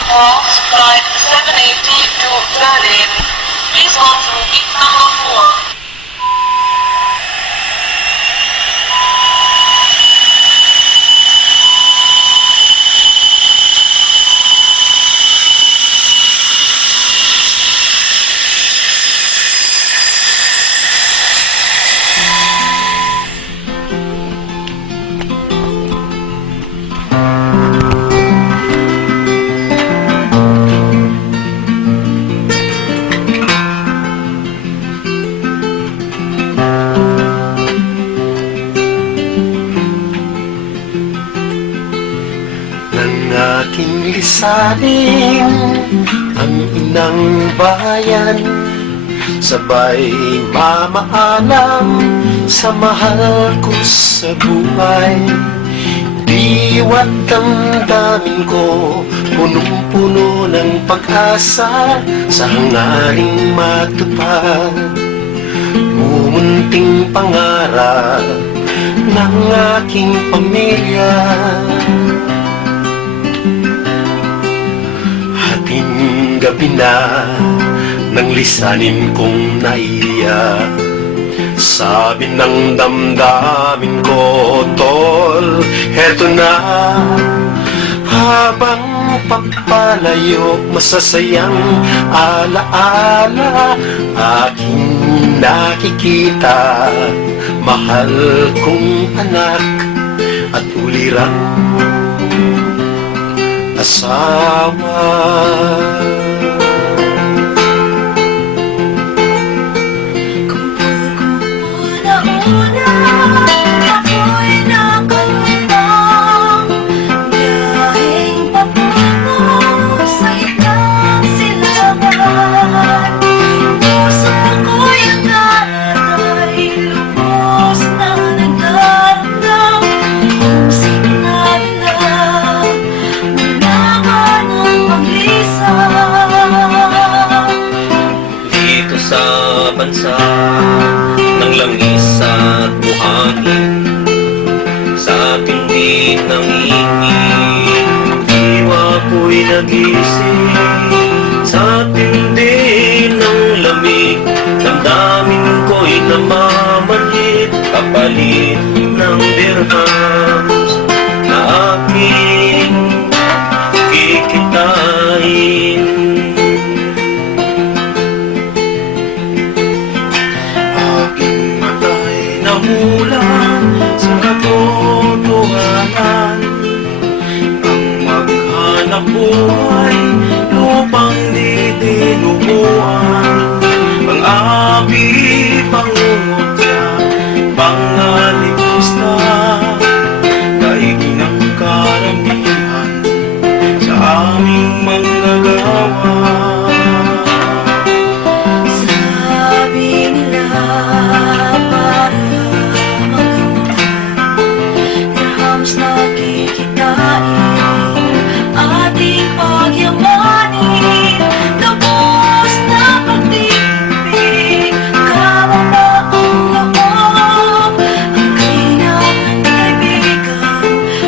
Aircraft Flight 780 to Berlin. Please hold through gate number 4. Ng aking lisanin ang inang bayan, sabay mamaalam sa mahal ko sa buhay. Diwa't damdamin ko punong-puno ng pag-asa sa hangaring matupad. Mumunting pangarap ng aking pamilya, hating gabi na nang lisanin kong naiyak. Sabi ng damdamin ko, tol, heto na. Habang papalayo, masasayang alaala aking nakikita. Mahal kong anak at ulirang asawa. Sa bansa ng langis at buhangin, sa tindi ng ingin, diwa ko'y nagising. Sa tindi ng lamig, damdamin ko'y namamanhid, kapalit ng dirhams na aking kikitain. Nahulang sa katotohanan, ang maghanap buhay, lupang di dinubuan. Ang api pangungutya, pangaligos na, daig ng karamihan sa aming manggagawa. Sabi nila nakikitain ating pagyamanin, lubos na pag-ibig, kawawa ang loob, ang kainap ng kaibigan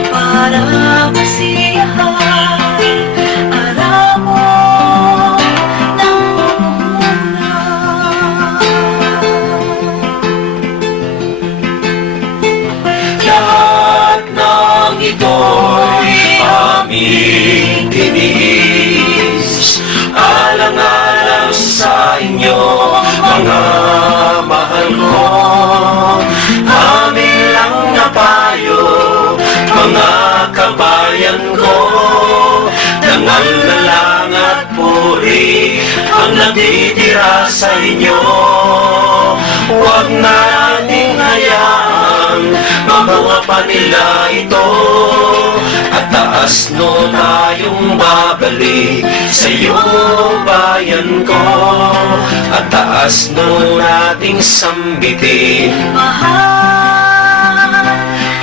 para masiyahan aramo ng umulan. Ito'y aming tiniis, alang-alang sa inyo, mga mahal ko. Amin lang na payo, mga kabayan ko, dangal na lang at puri ang natitira sa inyo. Huwag nating hayaang mabuha pa nila ito, at taas no tayong babalik sa iyo, bayan ko. At taas no nating sambitin, Mahal,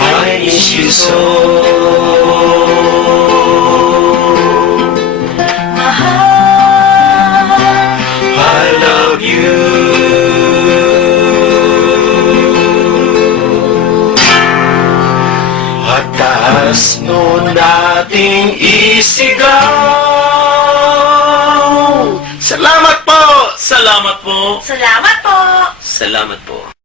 I miss you so. mahal, I love you. At taas no nating isigaw, Salamat po. Salamat po! Salamat po.